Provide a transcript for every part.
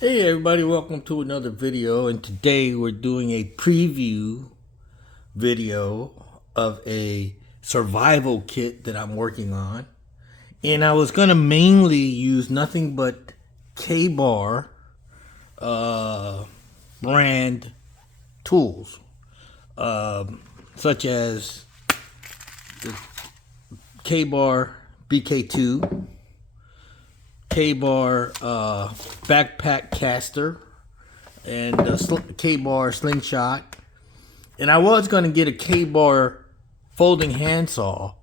Hey everybody, welcome to another video, and today we're doing a preview video of a survival kit that I'm working on. And I was gonna mainly use nothing but KaBar brand tools, such as the KaBar BK2, KaBar backpack caster, and KaBar Sling Shot. And I was going to get a KaBar folding handsaw,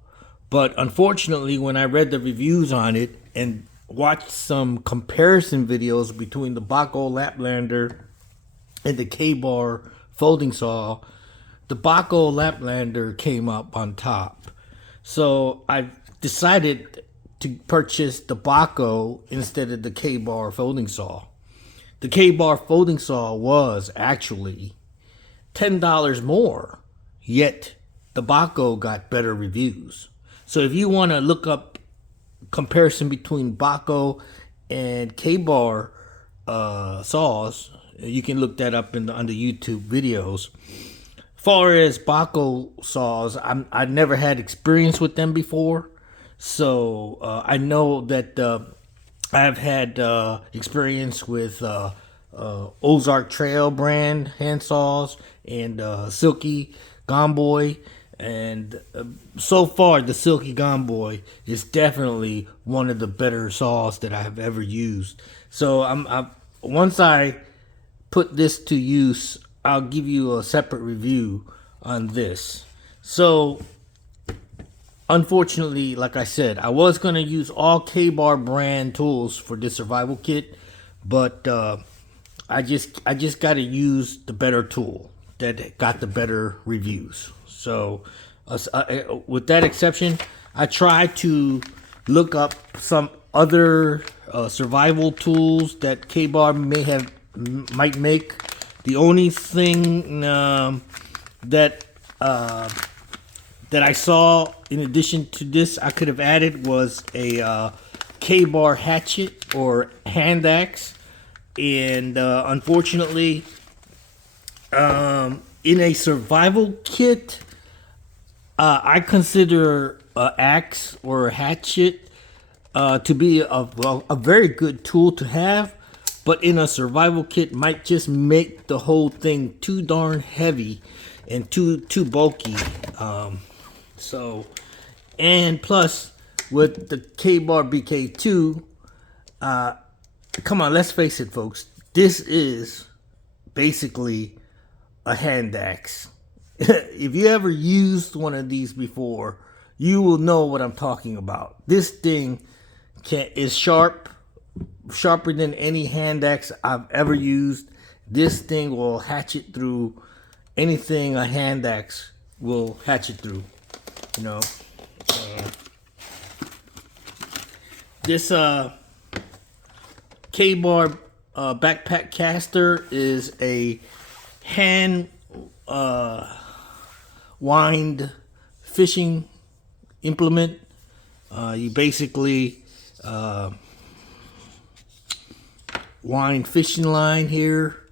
but unfortunately when I read the reviews on it and watched some comparison videos between the Baco Laplander and the KaBar folding saw, the Baco Laplander came up on top. So I decided to purchase the Baco instead of the KaBar folding saw. The KaBar folding saw was actually $10 more, yet the Baco got better reviews. So if you want to look up comparison between Baco and KaBar saws, you can look that up on the YouTube videos. As far as Baco saws, I never had experience with them before. So I know that I've had experience with Ozark Trail brand hand saws and Silky Gomboy, and so far the Silky Gomboy is definitely one of the better saws that I have ever used. So once I put this to use, I'll give you a separate review on this. So unfortunately, like I said, I was going to use all KaBar brand tools for this survival kit, but I just got to use the better tool that got the better reviews. So with that exception, I tried to look up some other survival tools that KaBar might make. The only thing that I saw in addition to this I could have added was a KaBar hatchet or hand axe. And unfortunately, in a survival kit, I consider an axe or a hatchet to be a very good tool to have, but in a survival kit might just make the whole thing too darn heavy and too bulky. And plus with the KaBar BK2, come on, let's face it, folks. This is basically a hand axe. If you ever used one of these before, you will know what I'm talking about. This thing is sharper than any hand axe I've ever used. This thing will hatchet through anything a hand axe will hatchet through. You know, this KaBar backpack caster is a hand wind fishing implement. You basically wind fishing line here,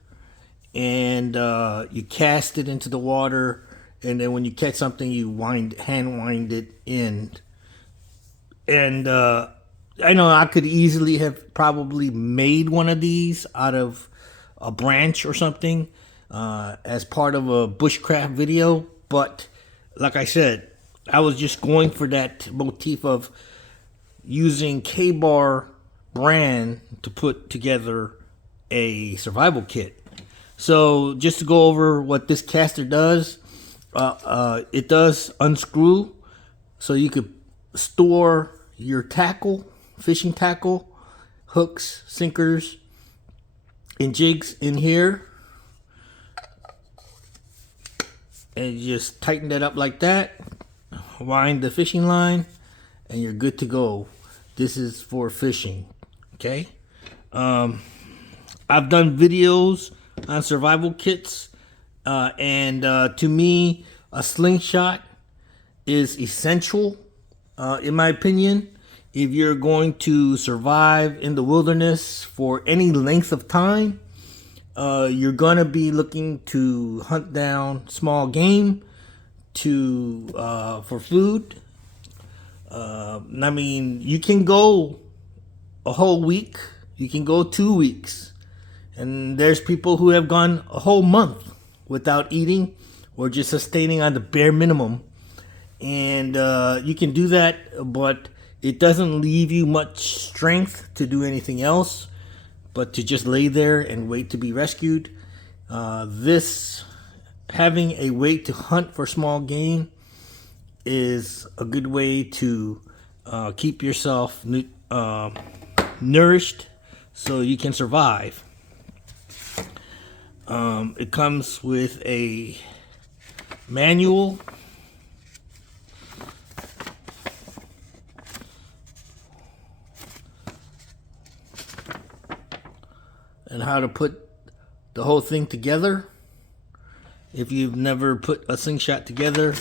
and you cast it into the water, and then when you catch something, you hand wind it in. And I know I could easily have probably made one of these out of a branch or something as part of a bushcraft video, but like I said, I was just going for that motif of using KaBar brand to put together a survival kit. So just to go over what this caster does, it does unscrew, so you could store your tackle, fishing tackle, hooks, sinkers, and jigs in here, and you just tighten that up like that, wind the fishing line, and you're good to go. This is for fishing. Okay, I've done videos on survival kits, and to me a slingshot is essential in my opinion. if you're going to survive in the wilderness for any length of time, you're going to be looking to hunt down small game for food. I mean, you can go a whole week, you can go 2 weeks, and there's people who have gone a whole month without eating or just sustaining on the bare minimum. And you can do that, but it doesn't leave you much strength to do anything else but to just lay there and wait to be rescued. Having a way to hunt for small game is a good way to keep yourself nourished so you can survive. It comes with a manual, and how to put the whole thing together. If you've never put a slingshot together,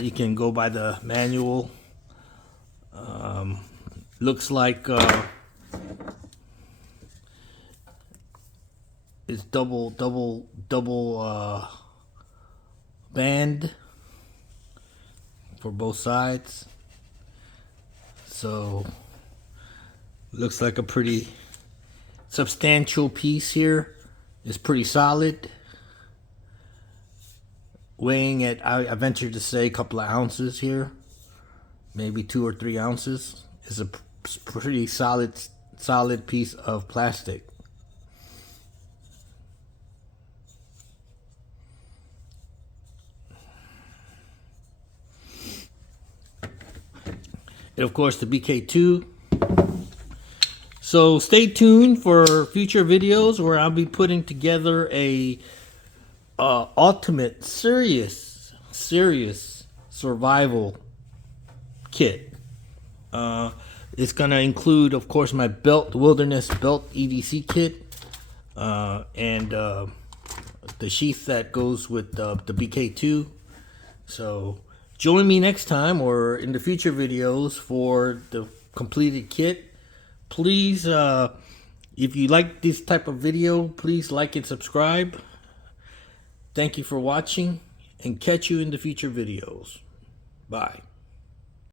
you can go by the manual. Looks like it's double band for both sides. So looks like a pretty substantial piece here. It's pretty solid, weighing at, I venture to say, a couple of ounces here, maybe 2 or 3 ounces. It's a pretty solid piece of plastic. And of course the BK2. So stay tuned for future videos where I'll be putting together a ultimate serious survival kit. It's gonna include, of course, my wilderness belt EDC kit, and the sheath that goes with the BK2. So join me next time or in the future videos for the completed kit. Please, if you like this type of video, please like and subscribe. Thank you for watching, and catch you in the future videos. Bye.